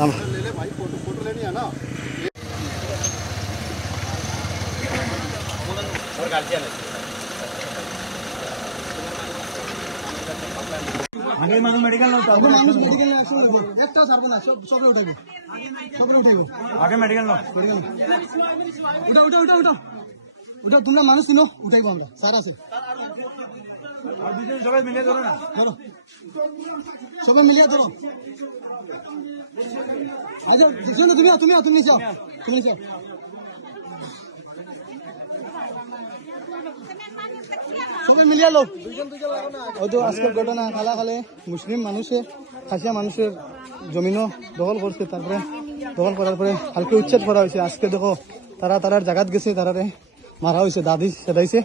ले ले भाई, फोटो फोटो लेनी है ना। আগে মানুষ মেডিকেল নাও তো মানুষ মেডিকেল আসলে একটা ছাড়বো না, সবে উঠাইবো, সবে উঠাইবো। আগে মেডিকেল নাও উঠা উঠা উঠা উঠা উঠা, তোমরা মানুষ চিনো, উঠাইবো আমরা, স্যার আছে। আর দুজন সবাই মিলে ধরো না, ধরো সবাই মিলিয়ে ধরো। আচ্ছা তুমি তুমি তুমি যাও, তুমি যাও। সবাই মিলিয়ে লো। হয়তো আজকের ঘটনা খালে মুসলিম মানুষে খাসিয়া মানুষের জমিনও দখল করছে, তারপরে দখল করার পরে কালকে উচ্ছেদ করা হয়েছে। আজকে দেখো তারার জায়গাত গেছে, তারারে মারা হয়েছে, দাদি সেদাইছে।